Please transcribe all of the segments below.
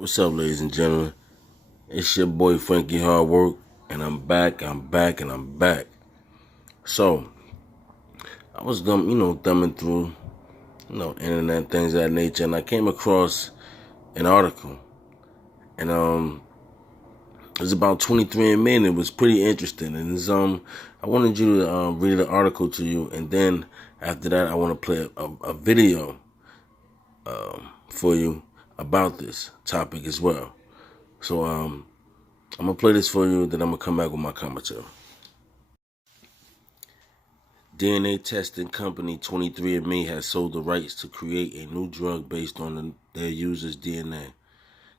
What's up, ladies and gentlemen? It's your boy Frankiehardwork, and I'm back, and I'm back. So, I was thumbing through, internet things of that nature, and I came across an article, and it was about 23andMe, and it was pretty interesting. And I wanted you to read the article to you, and then after that, I want to play a video for you about this topic as well. So, I'm gonna play this for you, then I'm gonna come back with my commentary. DNA testing company 23andMe has sold the rights to create a new drug based on their users' DNA.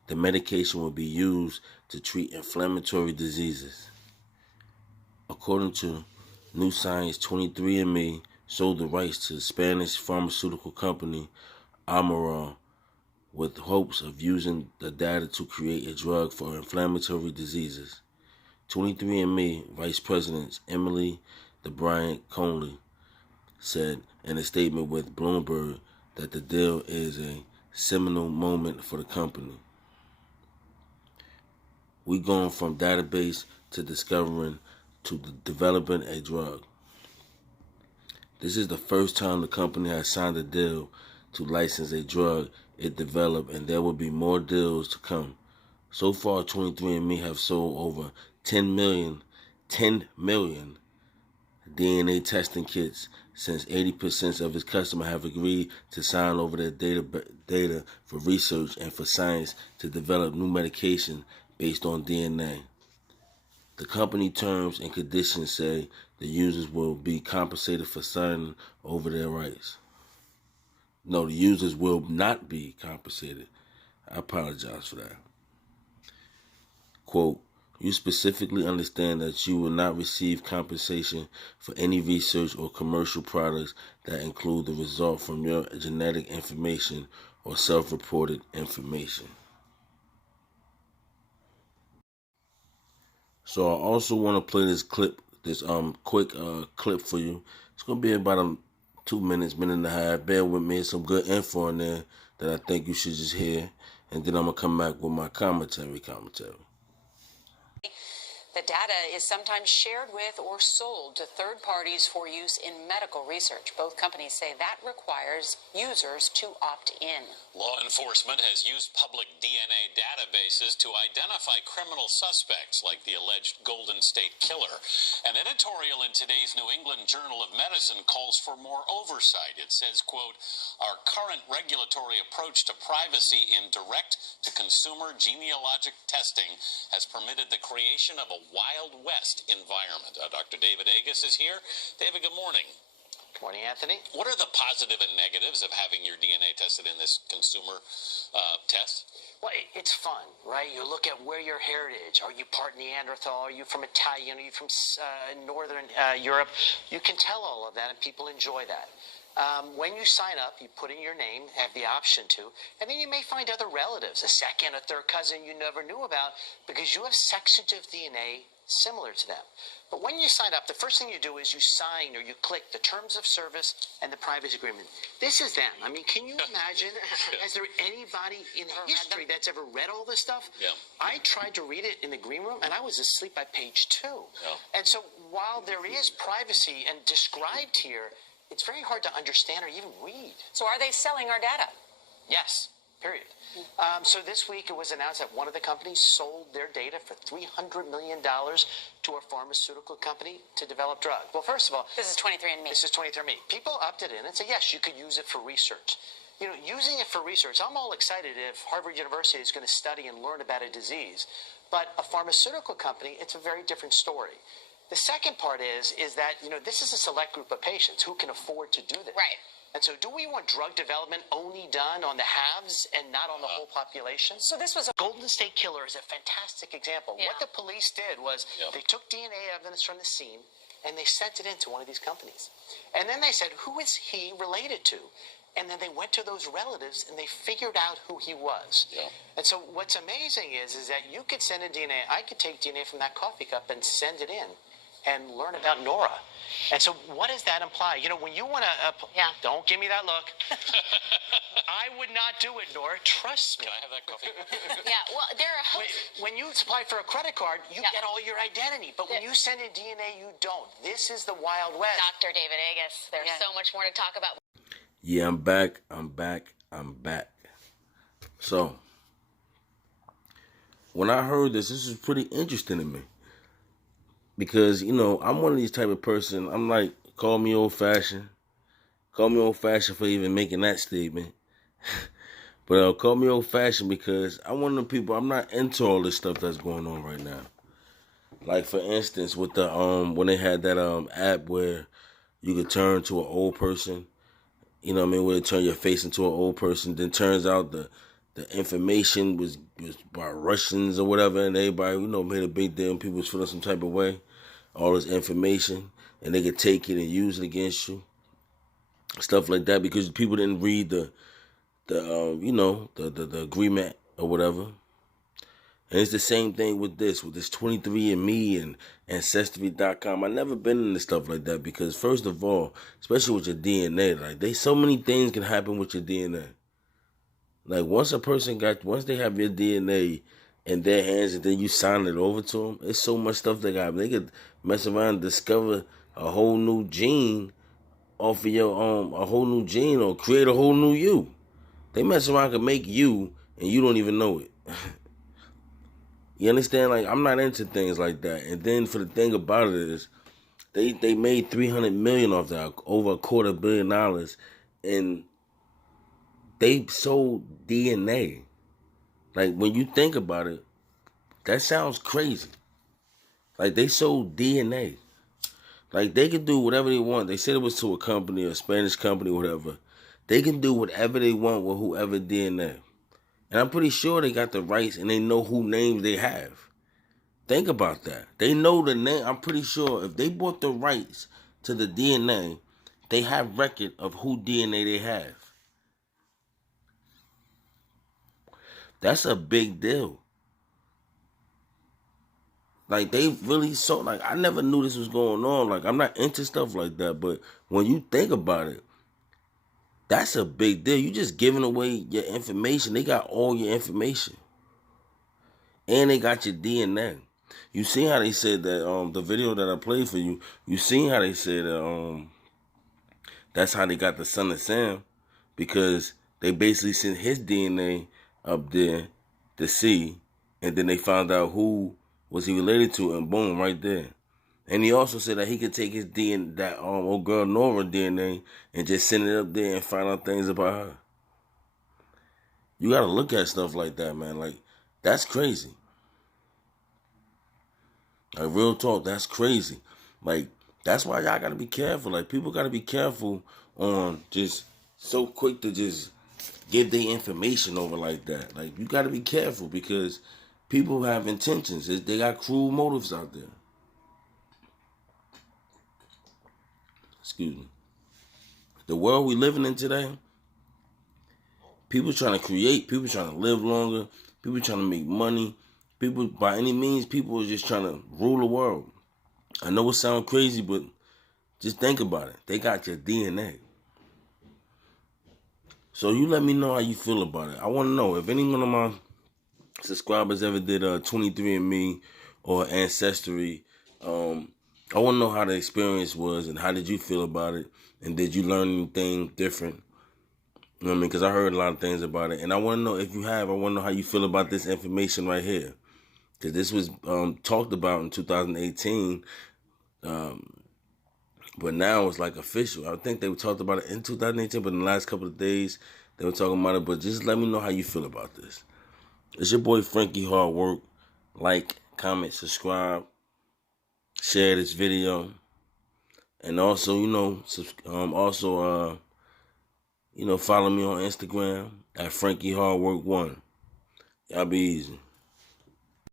The medication will be used to treat inflammatory diseases. According to New Science, 23andMe sold the rights to the Spanish pharmaceutical company Almirall with hopes of using the data to create a drug for inflammatory diseases. 23andMe Vice President Emily DeBryant Conley said in a statement with Bloomberg that the deal is a seminal moment for the company. We've gone from database to discovering to developing a drug. This is the first time the company has signed a deal to license a drug it developed, and there will be more deals to come. So far, 23andMe have sold over 10 million DNA testing kits since 80% of its customers have agreed to sign over their data for research and for science to develop new medication based on DNA. The company terms and conditions say the users will be compensated for signing over their rights. No, the users will not be compensated. I apologize for that. Quote, you specifically understand that you will not receive compensation for any research or commercial products that include the result from your genetic information or self-reported information. So I also want to play this quick clip for you. It's gonna be about 2 minutes, minute and a half. Bear with me, some good info in there that I think you should just hear, and then I'm gonna come back with my commentary. The data is sometimes shared with or sold to third parties for use in medical research. Both companies say that requires users to opt in. Law enforcement has used public DNA databases to identify criminal suspects like the alleged Golden State Killer. An editorial in today's New England Journal of Medicine calls for more oversight. It says, quote, our current regulatory approach to privacy in direct-to-consumer genealogic testing has permitted the creation of a Wild West environment. Dr. David Agus is here. David, good morning. Good morning, Anthony. What are the positive and negatives of having your DNA tested in this consumer test? Well, it's fun, right? You look at where your heritage. Are you part Neanderthal? Are you from Italian? Are you from Northern Europe? You can tell all of that, and people enjoy that. When you sign up, you put in your name, have the option to, and then you may find other relatives, a second, a third cousin you never knew about, because you have sections of DNA similar to them. But when you sign up, the first thing you do is you sign or you click the terms of service and the privacy agreement. This is them. I mean, can you imagine? Is there anybody in history that's ever read all this stuff? Yeah. I tried to read it in the green room, and I was asleep by page 2. Yeah. And so while there is privacy and described here, it's very hard to understand or even read. So are they selling our data? Yes, period. So this week it was announced that one of the companies sold their data for $300 million to a pharmaceutical company to develop drugs. Well, first of all, This is 23andMe. This is 23andMe. People opted in and said, yes, you could use it for research. You know, using it for research, I'm all excited if Harvard University is going to study and learn about a disease. But a pharmaceutical company, it's a very different story. The second part is that, you know, this is a select group of patients who can afford to do this. Right. And so do we want drug development only done on the haves and not on the whole population? So this was a Golden State Killer is a fantastic example. Yeah. What the police did was they took DNA evidence from the scene and they sent it into one of these companies. And then they said, who is he related to? And then they went to those relatives and they figured out who he was. Yeah. And so what's amazing is that you could send in DNA. I could take DNA from that coffee cup and send it in. and learn about Nora. And so what does that imply? You know, when you want to, don't give me that look. I would not do it, Nora. Trust me. Can I have that coffee? Yeah, well, there are When you apply for a credit card, you get all your identity. But when you send in DNA, you don't. This is the Wild West. Dr. David Agus, there's so much more to talk about. Yeah, I'm back. So, when I heard this was pretty interesting to me. Because, you know, I'm one of these type of person, I'm like, call me old-fashioned. Call me old-fashioned for even making that statement. But call me old-fashioned because I'm one of the people, I'm not into all this stuff that's going on right now. Like, for instance, with the, when they had that app where you could turn to an old person, you know what I mean, where you turn your face into an old person, then turns out the information was by Russians or whatever, and everybody, you know, made a big deal, and people was feeling some type of way. All this information, and they could take it and use it against you, stuff like that, because people didn't read the agreement or whatever. And it's the same thing with this 23andMe and Ancestry.com. I've never been into stuff like that because, first of all, especially with your DNA, like so many things can happen with your DNA. Like once they have your DNA in their hands and then you sign it over to them, it's so much stuff they got. They could mess around and discover a whole new gene off of your a whole new gene, or create a whole new you. They mess around and make you and you don't even know it. You understand? Like, I'm not into things like that. And then for the thing about it is, they made $300 million off that, over $250 million, and they sold DNA. Like, when you think about it, that sounds crazy. Like, they sold DNA. Like, they can do whatever they want. They said it was to a company, a Spanish company, whatever. They can do whatever they want with whoever DNA. And I'm pretty sure they got the rights and they know who names they have. Think about that. They know the name. I'm pretty sure if they bought the rights to the DNA, they have record of who DNA they have. That's a big deal. Like, they really so, like, I never knew this was going on. Like, I'm not into stuff like that, but when you think about it, that's a big deal. You just giving away your information. They got all your information. And they got your DNA. You seen how they said that, the video that I played for you, you seen how they said that, that's how they got the son of Sam, because they basically sent his DNA up there to see, and then they found out who was he related to, and boom, right there. And he also said that he could take his DNA, that old girl Nora DNA, and just send it up there and find out things about her. You gotta look at stuff like that, man. Like, that's crazy. Like, real talk, that's crazy. Like, that's why y'all gotta be careful. Like, people gotta be careful on just so quick to just give their information over like that. Like, you gotta be careful because people have intentions. They got cruel motives out there. Excuse me. The world we living in today, people trying to create, people trying to live longer, people trying to make money, people, by any means, people are just trying to rule the world. I know it sounds crazy, but just think about it. They got your DNA. So you let me know how you feel about it. I want to know if any one of my subscribers ever did 23andMe or Ancestry. I want to know how the experience was and how did you feel about it, and did you learn anything different? You know what I mean? Because I heard a lot of things about it, and I want to know if you have. I want to know how you feel about this information right here, because this was talked about in 2018, but now it's like official. I think they talked about it in 2018, but in the last couple of days they were talking about it. But just let me know how you feel about this. It's your boy Frankie Hard Work. Like, comment, subscribe, share this video, and also, follow me on Instagram at Frankie Hard Work 1. Y'all be easy.